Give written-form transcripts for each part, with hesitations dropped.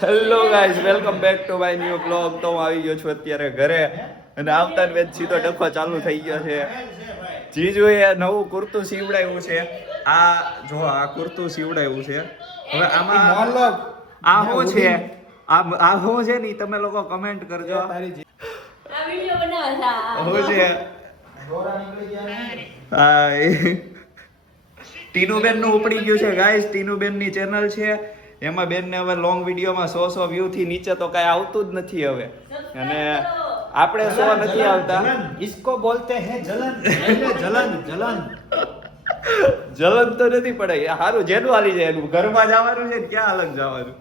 Hello guys, welcome back to my new blog. તો હું આવી ગયો છું અત્યારે ઘરે અને આવતા વેત સીધો ડખો ચાલુ થઈ ગયો છે. જીજુએ નવું કુર્તું સીવડાવ્યું છે. આ જો આ કુર્તું સીવડાવ્યું છે. હવે આમાં આ શું છે? આ શું છે ને તમે લોકો કમેન્ટ કરજો. આ વિડિયો બનાવવા શું છે? હા, ટીનુબેન નું ઉપડી ગયું છે ગાઈસ. ટીનુબેન ની ચેનલ છે, એમાં બેન ને હવે લોંગ વિડીયોમાં 100 વ્યૂ થી નીચે તો કઈ આવતું જ નથી હવે. અને આપણે 100 નથી આવતા. इसको बोलते हैं जलन जलन जलन જલન તો નથી પડે. સારું જેનું હાલી જાય એનું ઘરમાં જવાનું છે ને ક્યાં અલગ જવાનું.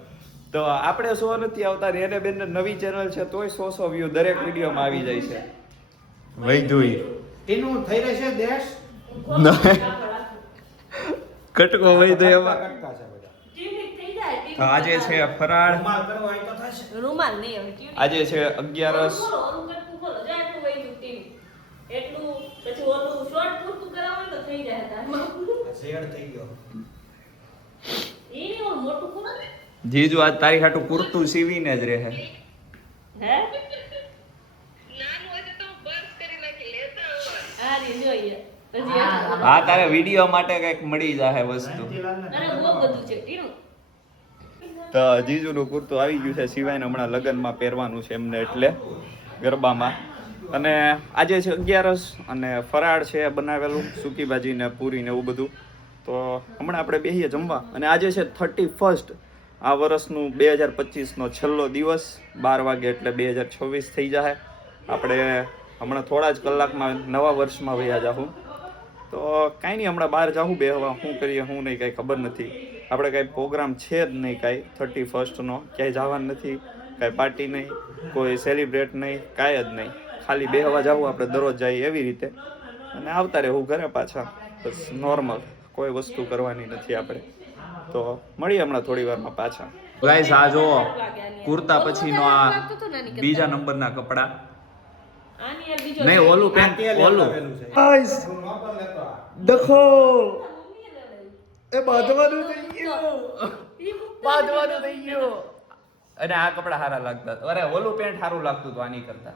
તો આપણે 100 નથી આવતા. એને બેન નવી ચેનલ છે તોય 100 વ્યૂ દરેક વિડીયોમાં આવી જાય છે. વૈધુઈ ટીનું થઈ રહેશે દેશ કટકો વૈધો એમાં. કટકા છે બધા ટ્યુનિક થઈ જાય તો આજે છે ફરાળ. રૂમાલ કરવો હોય તો થશે રૂમાલ નહીં હવે ટ્યુનિક આજે છે 11 ખોલો ઓલું કટકું ખોલો જાય એટલું વૈધું ટ્યુનિક એટલું પછી ઓલું શોર્ટ પૂરતું કરાવો તો થઈ જાય તારમાં શેડ થઈ ગયો ઈ ની ઓલું મોટું ખોલો જીજુ આજ તારી હાટું કુર્તું સીવીને જ રહે. હે આ રી જોઈએ પછી આ તારે વિડીયો માટે કઈક મળી જાય વસ્તુ. અરે બહુ બધું છે ટીનું તો જીજુનું કુર્તું આવી ગયું છે સિવાયને હમણાં લગ્નમાં પહેરવાનું છે એમને એટલે ગરબામાં. અને આજે છે 11 અને ફરાળ છે બનાવેલું સૂકી ભાજી ને પૂરી ને એવું બધું. તો હમણાં આપણે બેહીએ જમવા. અને આજે છે 31st આ વર્ષનું 2025 નો છેલ્લો દિવસ. 12 વાગે એટલે 2026 થઈ જાય. આપણે હમણાં થોડા જ કલાકમાં નવા વર્ષમાં વયા જાઉં. તો કાંઈ નહીં, હમણાં બહાર જાઉં બેહવા. શું કરીએ શું નહીં કાંઈ ખબર નથી. આપણે કાંઈ પ્રોગ્રામ છે જ નહીં કાંઈ 31st નો. ક્યાંય જવાનું નથી, કાંઈ પાર્ટી નહીં, કોઈ સેલિબ્રેટ નહીં, કાંઈ જ નહીં. ખાલી બેહવા જાવું આપણે દરરોજ જઈએ એવી રીતે અને આવતા રહેવું ઘરે પાછા. બસ નોર્મલ, કોઈ વસ્તુ કરવાની નથી આપણે. તો મળીએ હમણાં થોડી વારમાં પાછા. ગાઈસ આ જો કુર્તા પછીનો આ બીજા નંબરના કપડા. આની યાર બીજો નહીં ઓલું પેન્ટ ઓલું આવેલું છે ગાઈસ તું ન પર લેતો આ દેખો મમ્મીએ લેવડાવ્યું. એ બાંધવાનું થઈ ગયું. ઈ મુક્ત બાંધવાનું થઈ ગયું. અને આ કપડા સારા લાગતા હતા. અરે ઓલું પેન્ટ સારું લાગતું હતું આની કરતા.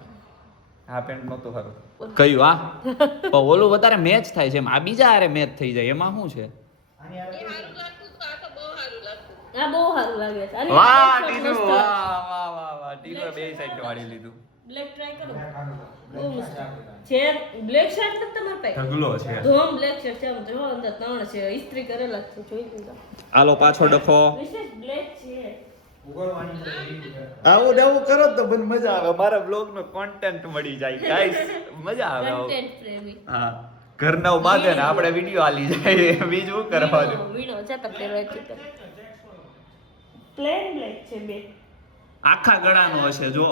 આ પેન્ટ નહોતું સારું. કયું આ? પણ ઓલું વધારે મેચ થાય છે. આ બીજા હારે મેચ થઈ જાય એમાં શું છે? આની આવે આ બહુ સારું લાગે છે આની વાહ black ટીનુ, મસ્ત. વાહ વાહ વાહ વાહ. ટીનુ બે સાઈડ વાળી લીધું. બ્લેક ટ્રાય કરો બહુ મસ્ત છે. બ્લેક શર્ટ તો તમારે પાસે ઢગલો છે. ધોમ બ્લેક શર્ટ છે. આમ જો અંદર 3 છે ઇસ્ત્રી કરેલા છે જોઈ લીધા આલો પાછો ડખો. વિશેષ બ્લેક છે ઉગડવાની છે આવું નવું કરો તો મને મજા આવે. મારા બ્લોગ નો કોન્ટેન્ટ મળી જાય ગાઈસ. મજા આવે આવું. કન્ટેન્ટ પ્રેમી હા, ઘરના બાંધે ને આપણે વિડીયો આલી જાય. બીજું કરવાનું. વીણો ચાતક પહેરવા છે પ્લેન બ્લેક છે બે આખા ગળાનો હશે જો.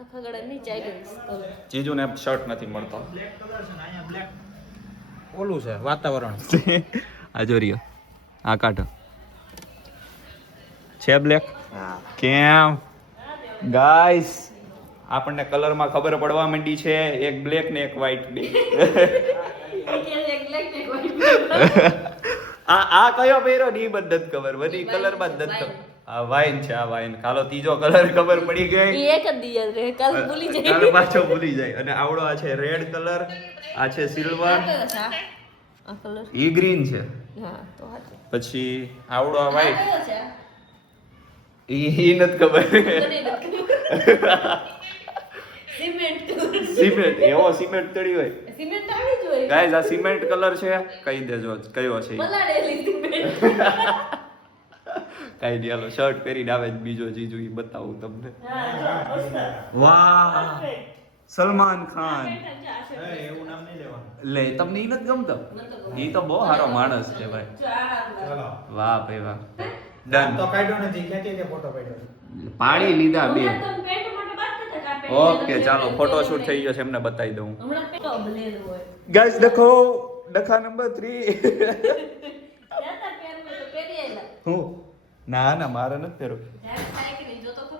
આખા ગળા નીચે આવી જીજુને શર્ટ નથી મળતો. બ્લેક કલર છે ને અહીંયા બ્લેક ઓલું છે વાતાવરણ આ જો રહ્યો. આ કાઢો છે બ્લેક. હા કેમ ગાઈસ આપણને કલરમાં ખબર પડવા માંડી છે. એક બ્લેક ને એક વ્હાઈટ બે. આ કયો પહેરો ની બધ નથી ખબર. બધી કલર માં જ નથી ખબર. આ વાઇન છે, આ વાઇન. કાલો ત્રીજો કલર ખબર પડી ગઈ. ઈ એક જ દી યાદ રહે કાલ ભૂલી કાલ જાય પાછો ભૂલી જાય. અને આવડો આ છે રેડ કલર, આ છે સિલ્વર, આ કલર ઈ ગ્રીન છે. હા તો હાચું પછી આવડો આ વ્હાઈટ, કયો છે ઈ નથી ખબર. સિમેન્ટ સિમેન્ટ, એવો સિમેન્ટ તળી હોય સિમેન્ટ આવી જ હોય ગાઈઝ. આ સિમેન્ટ કલર છે. કહી દેજો કયો છે ઈ. પલાળેલી સિમેન્ટ કાઈ નહીં, હાલો શર્ટ પહેરીને આવે જ બીજો જીજુ ઈ બતાવું તમને. હા જો મસ્ત વાહ, સલમાન ખાન. એવું નામ નહીં લેવાનું લે તમને ઈ નથી ગમતો? ઈ તો બહુ સારો માણસ છે ભાઈ. ચલો વાહ ભાઈ વાહ. તો ડન. કાઢ્યો નથી ક્યાંથી કે ફોટો પાડ્યો પાડી લીધા બે. હમણાં તમે પેન્ટ માટે વાત કરતા હતા, પેન્ટ ઓકે માટે ચાલો, પેન્ટ ફોટોશૂટ પહેરેલું થઈ ગયો છે, એમને બતાવી દઉં. હમણાં પેટો બલેર હોય ગાઈસ દેખો, ડખા નંબર 3. જાતા પહેરવું તો પહેરી આયલા હું ના ના મારે નથી પહેરવું. જાત થાય કે નહીં જોતો ખરો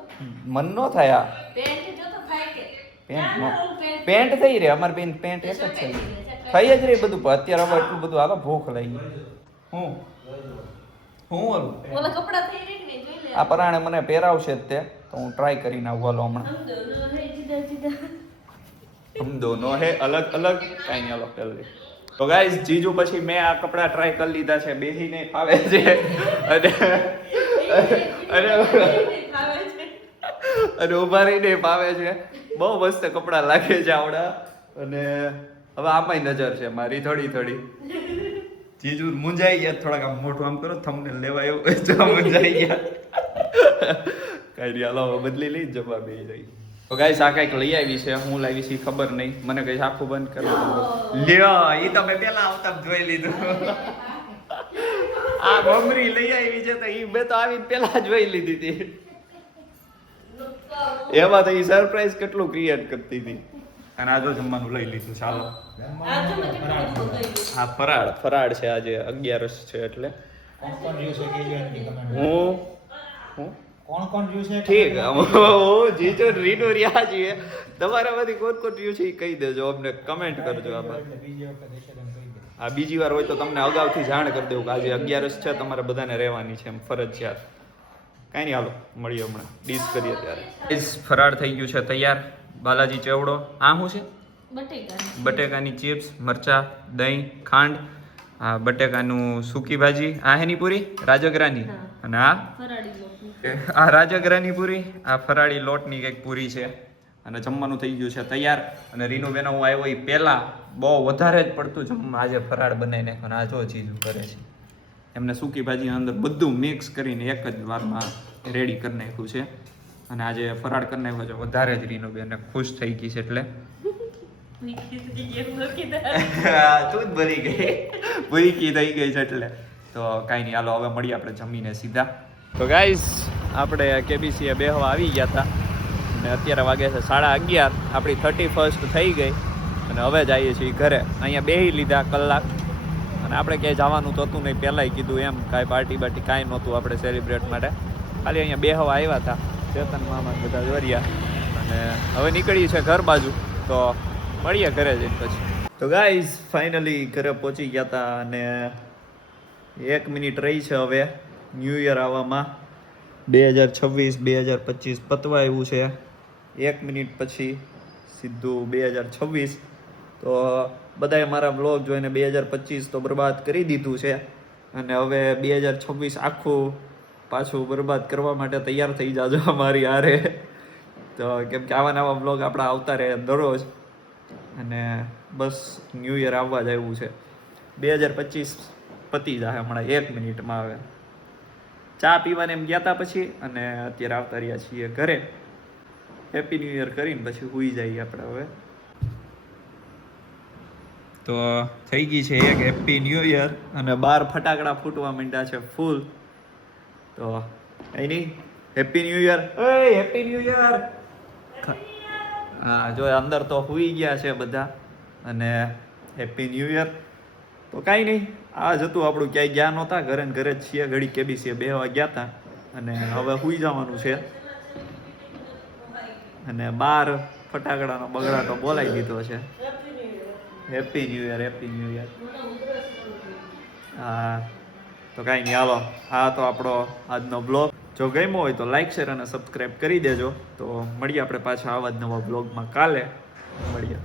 મન નો થાય. આ પેન્ટ જોતો થાય કે પેન્ટ ના, નો ના, ઓલું પેન્ટ પેન્ટ થઈ રે અમાર બેન. પેન્ટ એક જ થઈ થઈ જ રહી બધું. પણ અત્યારે હવે એટલું બધું હાલો ભૂખ લાગી. હું હું ઓલું ઓલા કપડાં થઈ રહી ને જોઈ લે આ પરાણે મને પહેરાવશે જ તે તો હું ટ્રાય કરીને આવું હાલો હમણાં સમજો નો હે સીધા સીધા હમ દોનો હે અલગ અલગ કાંઈ નહીં હાલો પહેલી તો ગાઈઝ જીજુ પછી મેં આ કપડાં ટ્રાય કરી લીધા છે બેહીને ફાવે છે અને અને ઉભા રહીને ફાવે છે બહુ મસ્ત કપડાં લાગે છે આવડા અને હવે આમાંય નજર છે મારી થોડી થોડી જીજુ મુંજાઈ ગયા થોડાક આમ મોટું આમ કરો થંબનેલ લેવા એવું તો મુંજાઈ ગયા કઈ નહીં હાલો હવે બદલી લઈ જવા બે રહી તો ગાઈસ આ કઈક લઈ આવી છે હું લાવી છે ખબર નહીં મને કઈ આખું બંધ કરવું લ્યો ઈ તો મેં પેલા આવતા જોઈ લીધું આ મમરી લઈ આવી છે તો ઈ મેં તો આવી પેલા જોઈ લીધી હતી એમાં તો ઈ સરપ્રાઈઝ કેટલું ક્રિએટ કરતી હતી અને આ જો જમવાનું લઈ લીધું ચાલો આ જો મેં કેટલું બધું કહ્યું હા ફરાળ છે આજે 11 છે એટલે કોણ કોણ રહ્યું છે કહેજો એની કમેન્ટ હું કોણ રહ્યું છે ઠીક જીજો રીનો રહ્યા છીએ તમારામાંથી કોણ કોણ રહ્યું છે એ કહી દેજો અમને કમેન્ટ કરજો આમાં એટલે બીજી વખત હશે તેમ કહી દે આ બીજી વાર હોય તો તમને અગાઉથી જાણ કરી દેવું કે આજે 11 છે તમારે બધાને રહેવાની છે એમ ફરજિયાત કાંઈ નહીં હાલો મળીએ હમણાં ડીશ કરીએ ત્યારે ફરાળ થઈ ગયું છે તૈયાર બાલાજી ચેવડો આ શું છે બટેકા બટેકાની ચિપ્સ મરચા દહીં ખાંડ આ બટેકાનું સૂકી ભાજી આ હેની પૂરી રાજગરાની હા. અને આ ફરાળી લોટની આ રાજગરાની પૂરી આ ફરાળી લોટની કંઈક પૂરી છે અને જમવાનું થઈ ગયું છે તૈયાર અને રીનુ બેનો હું આવ્યો એ પહેલા બહુ વધારે જ પડતું જમવા આજે ફરાળ બનાવી નાખ્યો અને આ જો ચીજ કરે છે એમને સૂકી ભાજીની અંદર બધું મિક્સ કરીને એક જ વારમાં રેડી કરી નાખ્યું છે અને આજે ફરાળ કરી નાખ્યો છે વધારે જ રીનુ બેન ખુશ થઈ ગઈ છે એટલે તું જ ભરી ગઈ ભૂકી થઈ ગઈ છે એટલે તો કાંઈ નહીં હાલો હવે મળીએ આપણે જમીને સીધા તો ગાઈસ આપણે કેબીસીએ બેહવા આવી ગયા હતા અને અત્યારે વાગે છે 11:30 આપણી 31st થઈ ગઈ અને હવે જઈએ છીએ ઘરે અહીંયા બેહી લીધા કલાક અને આપણે ક્યાંય જવાનું તો હતું નહીં પહેલાંય કીધું એમ કાંઈ પાર્ટી બાર્ટી કાંઈ નહોતું આપણે સેલિબ્રેટ માટે ખાલી અહીંયા બેહવા આવ્યા હતા ચેતન મામા બધા જોરિયા અને હવે નીકળી છે ઘર બાજુ તો મળીએ ઘરે જઈને પછી તો ગાઈઝ ફાઇનલી ઘરે પહોંચી ગયા હતા અને 1 મિનિટ રહી છે હવે ન્યૂ યર આવવામાં 2026 2025 પતવા આવ્યું છે 1 મિનિટ પછી સીધું 2026 તો બધાએ મારા બ્લોગ જોઈને 2025 તો બરબાદ કરી દીધું છે અને હવે 2026 આખું પાછું બરબાદ કરવા માટે તૈયાર થઈ જાજો અમારી હારે તો કેમ કે આવા નવા બ્લોગ આપણા આવતા રહે દરરોજ અને બસ ન્યૂ યર આવવા જ આવ્યું છે 2025 પતી જાય હમણાં 1 મિનિટમાં આવે ચા પીવાને એમ ગયા હતા પછી અને અત્યારે આવતા રહ્યા છીએ ઘરે હેપી ન્યૂ યર કરીને પછી સૂઈ જઈએ આપણે હવે તો થઈ ગઈ છે એક હેપી ન્યૂ યર અને બહાર ફટાકડા ફૂટવા માંડ્યા છે ફૂલ તો કઈ નહીં હેપી ન્યૂ યર ઓય હેપી ન્યૂ યર હા જો અંદર તો સૂઈ ગયા છે બધા અને હેપી ન્યૂ યર તો કાંઈ નહીં આ જ હતું આપણું ક્યાંય ગયા નહોતા ઘરે ને ઘરે જ છીએ ઘડી કેબીસીએ બેહવા ગયા હતા અને હવે સૂઈ જવાનું છે અને બહાર ફટાકડાનો બગડાટો બોલાવી દીધો છે happy new year happy new year હા તો કાંઈ નહીં હાલો આ તો આપણો આજનો બ્લોગ જો ગમ્યો હોય તો લાઈક શેર અને સબસ્ક્રાઈબ કરી દેજો તો મળીએ આપણે પાછા આવા જ નવા બ્લોગમાં કાલે મળીએ